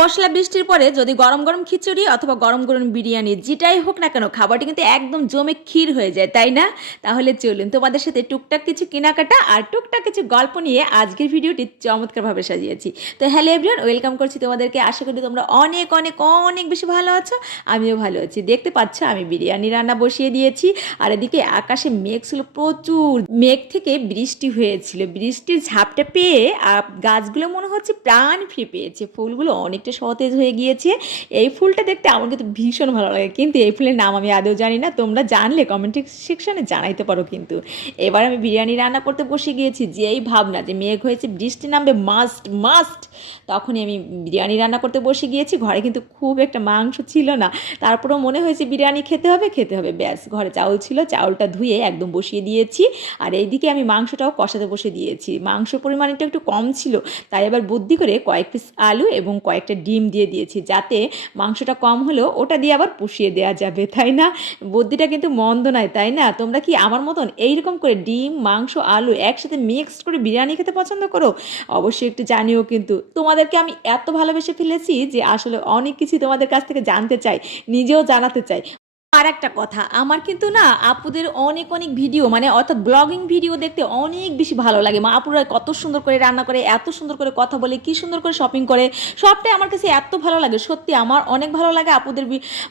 পশলা বৃষ্টির পরে যদি গরম গরম খিচুড়ি অথবা গরম গরম বিরিয়ানি যেটাই হোক না কেন, খাবারটি কিন্তু একদম জমে ক্ষীর হয়ে যায়, তাই না? তাহলে চলুন তোমাদের সাথে টুকটাক কিছু কেনাকাটা আর টুকটাক কিছু গল্প নিয়ে আজকের ভিডিওটি চমৎকারভাবে সাজিয়েছি। তো হ্যালো এভরিওয়ান, ওয়েলকাম করছি তোমাদেরকে। আশা করি তোমরা অনেক অনেক অনেক বেশি ভালো আছো, আমিও ভালো আছি। দেখতে পাচ্ছ আমি বিরিয়ানি রান্না বসিয়ে দিয়েছি, আর এদিকে আকাশে মেঘ ছিল প্রচুর, মেঘ থেকে বৃষ্টি হয়েছিল। বৃষ্টির ঝাপটা পেয়ে গাছগুলো মনে হচ্ছে প্রাণ ফিরে পেয়েছে, ফুলগুলো অনেকটা সতেজ হয়ে গিয়েছে। এই ফুলটা দেখতে আমার কিন্তু ভীষণ ভালো লাগে, কিন্তু এই ফুলের নাম আমি আদৌ জানি না, তোমরা জানলে কমেন্ট সেকশনে জানাইতে পারো। কিন্তু এবার আমি বিরিয়ানি রান্না করতে বসে গিয়েছি, যেই ভাবনা যে মেঘ হয়েছে বৃষ্টি নামবে মাস্ট মাস্ট, তখনই আমি বিরিয়ানি রান্না করতে বসে গিয়েছি। ঘরে কিন্তু খুব একটা মাংস ছিল না, তারপরেও মনে হয়েছে বিরিয়ানি খেতে হবে। ব্যাস, ঘরে চাউল ছিল, চাউলটা ধুয়ে একদম বসিয়ে দিয়েছি। আর এইদিকে আমি মাংসটাও কষাতে বসে দিয়েছি। মাংস পরিমাণটা একটু কম ছিল, তাই এবার বুদ্ধি করে কয়েক পিস আলু এবং কয়েকটা ডিম দিয়ে দিয়েছি, যাতে মাংসটা কম হলেও ওটা দিয়ে আবার পুষিয়ে দেওয়া যাবে, তাই না? বুদ্ধিটা কিন্তু মন্দ নয়, তাই না? তোমরা কি আমার মতন এইরকম করে ডিম মাংস আলু একসাথে মিক্সড করে বিরিয়ানি খেতে পছন্দ করো? অবশ্যই একটু জানিও। কিন্তু তোমাদেরকে আমি এত ভালোবেসে ফেলেছি যে আসলে অনেক কিছু তোমাদের কাছ থেকে জানতে চাই, নিজেও জানাতে চাই। আর একটা কথা, আমার কিন্তু না আপুদের অনেক অনেক ভিডিও, মানে অর্থাৎ ব্লগিং ভিডিও দেখতে অনেক বেশি ভালো লাগে। মা আপুরা কত সুন্দর করে রান্না করে, এত সুন্দর করে কথা বলে, কি সুন্দর করে শপিং করে, সবটাই আমার কাছে এত ভালো লাগে। সত্যি আমার অনেক ভালো লাগে আপুদের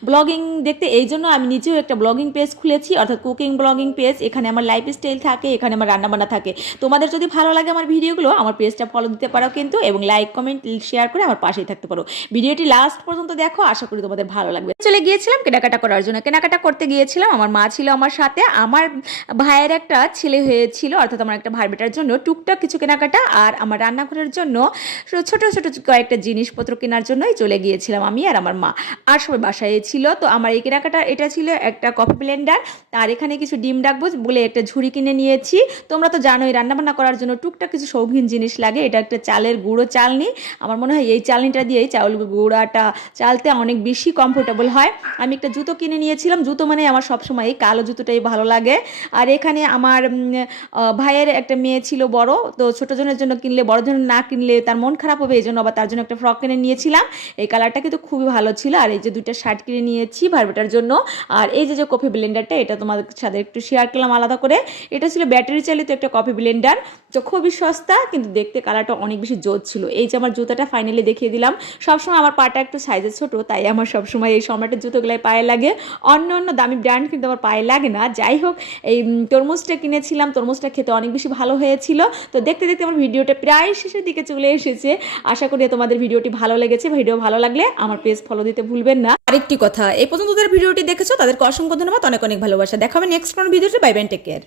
ব্লগিং দেখতে। এই জন্য আমি নিজেও একটা ব্লগিং পেজ খুলেছি, অর্থাৎ কুকিং ব্লগিং পেজ। এখানে আমার লাইফস্টাইল থাকে, এখানে আমার রান্নাবান্না থাকে। তোমাদের যদি ভালো লাগে আমার ভিডিওগুলো, আমার পেজটা ফলো দিতে পারো কিন্তু, এবং লাইক কমেন্ট শেয়ার করে আমার পাশেই থাকতে পারো। ভিডিওটি লাস্ট পর্যন্ত দেখো, আশা করি তোমাদের ভালো লাগবে। চলে গিয়েছিলাম কেনাকাটা করার জন্য, কেনাকাটা করতে গিয়েছিলাম। আমার মা ছিল আমার সাথে, আমার ভাইয়ের একটা ছেলে হয়েছিল, অর্থাৎ আমার একটা ভাই বেটার জন্য টুকটাক কিছু কেনাকাটা, আর আমার রান্নাঘরের জন্য ছোট ছোট কয়েকটা জিনিসপত্র কেনার জন্যই চলে গিয়েছিলাম আমি আর আমার মা। আর সবাই বাসায় ছিল। তো আমার এই কেনাকাটা এটা ছিল একটা কফি ব্লেন্ডার, আর এখানে কিছু ডিম রাখবো বলে একটা ঝুড়ি কিনে নিয়েছি। তোমরা তো জানোই রান্নাবান্না করার জন্য টুকটাক কিছু শৌখিন জিনিস লাগে। এটা একটা চালের গুঁড়ো চালনি, আমার মনে হয় এই চালনিটা দিয়েই চাউল গুঁড়াটা চালতে অনেক বেশি কমফোর্টেবল হয়। আমি একটা জুতো কিনে নিয়েছিলাম, জুতো মানে আমার সবসময় এই কালো জুতোটাই ভালো লাগে। আর এখানে আমার ভাইয়ের একটা মেয়ে ছিল বড়, তো ছোটো জনের জন্য কিনলে, বড় জনের না কিনলে তার মন খারাপ হবে, এই জন্য আবার তার জন্য একটা ফ্রক কিনে নিয়েছিলাম। এই কালারটা কিন্তু খুবই ভালো ছিল। আর এই যে দুইটা শার্ট কিনে নিয়েছি ভাইবেটার জন্য। আর এই যে কফি ব্লেন্ডারটা, এটা তোমাদের সাথে একটু শেয়ার করলাম আলাদা করে। এটা ছিল ব্যাটারি চালিত একটা কফি ব্লেন্ডার, তো খুবই সস্তা, কিন্তু দেখতে কালারটা অনেক বেশি জোর ছিল। এই যে আমার জুতাটা ফাইনালি দেখিয়ে দিলাম। সবসময় আমার পাটা একটু সাইজে ছোট, তাই আমার সবসময় এই সম্রাটের জুতোগুলাই পায়ে লাগে, অন্য অন্য দামি ব্র্যান্ড কিন্তু আমার পায়ে লাগে না। যাই হোক, এই তরমুজটা কিনেছিলাম, তরমুজটা খেতে অনেক বেশি ভালো হয়েছিল। তো দেখতে দেখতে আমার ভিডিওটা প্রায় শেষের দিকে চলে এসেছে। আশা করি তোমাদের ভিডিওটি ভালো লেগেছে। ভিডিও ভালো লাগলে আমার পেজ ফলো দিতে ভুলবেন না। আরেকটি কথা, এই পর্যন্ত যারা ভিডিওটি দেখেছো তাদেরকে অসংখ্য ধন্যবাদ, অনেক অনেক ভালোবাসা। দেখা হবে নেক্সট কোন ভিডিওতে। Bye bye, take care.